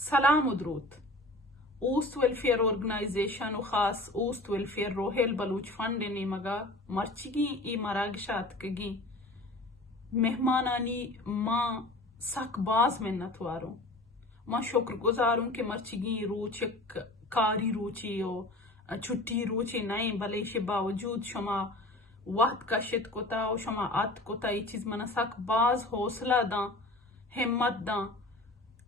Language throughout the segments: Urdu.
سلام و درود. اوست ویلفیر اورگنایزیشن و خاص اوست ویلفیر روهیل بلوچ فند نیمگا مرچگی ای مراگشات کگی مہمانانی ما سک باز منت واروں ما شکر گزاروں کہ مرچگی روچ کاری روچی و چھٹی روچی نہیں بلے اس باوجود شما وقت کشت کتا و شما ات کتا یہ چیز منا سک باز حوصلہ داں ہمت داں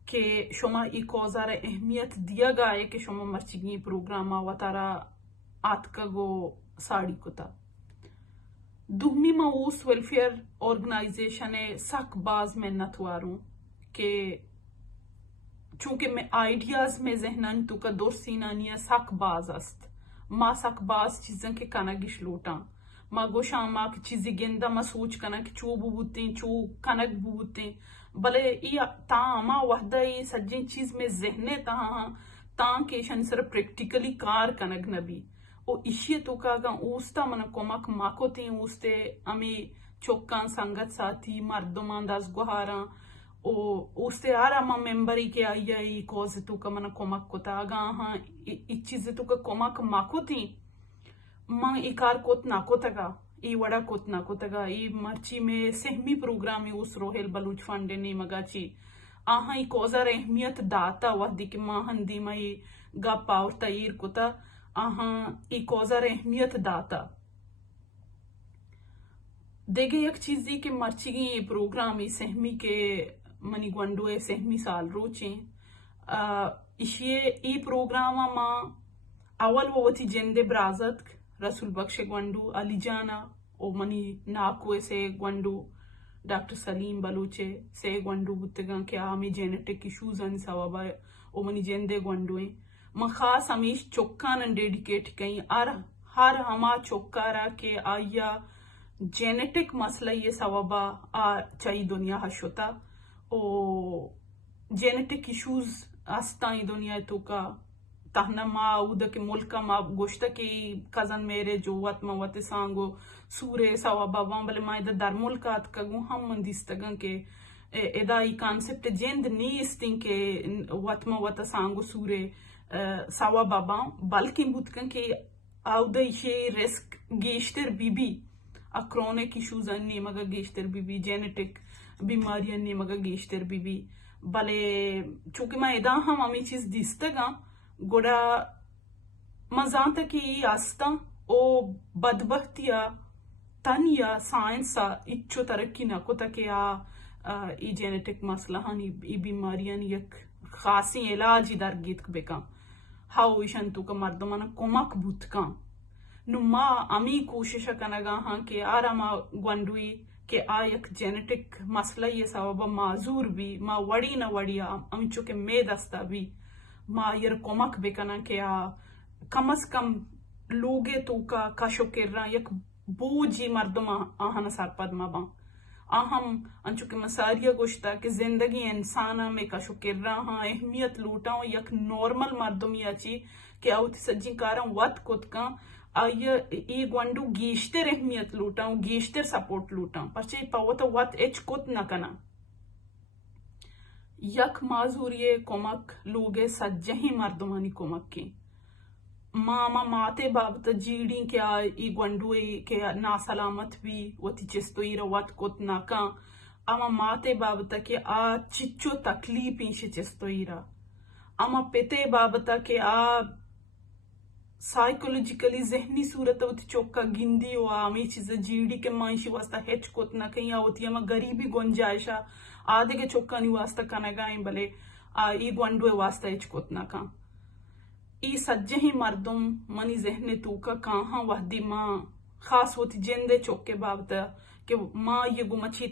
کہ شما ای کوزار اہمیت دیا گائے کہ شما مرچگی پروگراما و تارا آتکگو ساڑی کتا. دومی ما اوست ویلفیر اورگنائزیشن سک باز میں نتواروں کہ چونکہ میں آئیڈیاز میں ذہنان تو کا دور سینانیا سک باز است ما سک باز چیزن کے کنگش لوٹاں ما گوشاں ما کی چیزی گندہ ما سوچ کنا کہ چو بوتیں چو کنگ بوتیں بلے ای تاما وحدہ ای سجین چیز میں ذہنے تاں کہ شن سر پریکٹیکلی کار کنگ نبی او اشی تو کاگا اوستا من کمک ماکو تیں اوستے امی چوکان سنگت ساتھی مردمان داز گوہاراں او اوستے آرا ما ممبری کے آئی آئی کوز تو کا من کمک کتا آگا ہاں ای چیز تو کا کمک ماکو تیں ماں ای کار کوت ناکو تگا ای وڑا کوت ناکو تگا ای مرچی میں سہمی پروگرامی اس روہیل بلوچ فنڈ نے مگا چی آہاں ای کوزار اہمیت داتا وحدی کہ ماں ہندی میں گا پاور تایر کتا آہاں ای کوزار اہمیت داتا دیگے یک چیز دی کہ مرچی گی پروگرامی سہمی کے منی گونڈوے سہمی سال روچیں اشیے ای پروگراما ماں اول ووتی جندے برازت رسول بخش گونڈو علی جانا او منی ناکوے سے گونڈو ڈاکٹر سلیم بلوچے سے گونڈو بتگاں کہ آمی جینٹک ایشوز ان سوابا او منی جندے گونڈویں من خاص ہمیش چوکان ڈیڈیکیٹ کہیں ہر ہما چوکارا کہ آیا جینٹک مسئلہ یہ سوابا چاہی دنیا ہشوتا او جینٹک ایشوز استائیں دنیا تو کا تہنا ما اودا کے ملکا ما گوشتا کی کزن میرے جو وط موت سانگو سورے سوا بابا بلے ما ادا در ملکات کگو ہم من دیستگن کے ادا ای کانسپٹ جند نیستیں کہ وط موت سانگو سورے سوا بابا بلکہ بودکن کہ اودا ایشے رسک گیشتر بی بی اکرونک ایشوز انی مگا گیشتر بی بی جینٹک بیماری انی مگا گیشتر بی بی بلے چونکہ ما ادا ہم ہمیں چیز دیستگا گوڑا مزانتا کی آستا او بدبختیا تنیا سائنسا اچھو ترقی نہ کتا کہ ای جینٹک مسئلہ ہنی ای بیماریاں یک خاصی علاجی درگیت بکا ہاو ایشن تو کا مردمان کمک بوتکا نو ما امی کوشش کنگا ہاں کہ آرا ما گونڈوی کہ یک جینٹک مسئلہ یہ سبب معذور بھی ما وڑی نہ وڑیا امی چونکہ میں دستا بھی ما یر کمک بکنا کہ کم از کم لوگے تو کا کشو کر رہا یک بوجی مردم آہن سرپد مبا آہم انچو کہ مساریہ گوشتا کہ زندگی انسانا میں کشو کر رہا ہاں اہمیت لوٹا ہوں یک نورمل مردم یا چی کہ آوتی سجی کارا وط کت کا آیا ای گونڈو گیشتر اہمیت لوٹا ہوں گیشتر سپورٹ لوٹا ہوں پرچے پاوتا وط اچ کت نہ کنا یک معذوری کمک لوگے سجہی مردمانی کمک کی ماما ماتے بابتا جیڑی کیا ای گونڈوی کے ناسلامت بھی وتی چستوئی روات کت ناکا اما ماتے بابتا کے چچو تکلیفیں سے چستوئی را اما پتے بابتا کے سائیکولوجیکلی ذہنی صورت ہوتی چوکا گندی و آمی چیز جیڑی کے مائشی واسطہ ہیچ کت نہ کہیں ہوتی اما غریبی گنجائشا آدھے کے چوکا نہیں واسطہ کنگائیں بلے ای گونڈوے واسطہ ہیچ کت نہ کھا ای سجہی مردم منی ذہن تو کا کہاں وحدی ماں خاص ہوتی جندے چوکے بابتا کہ ماں یہ گمچی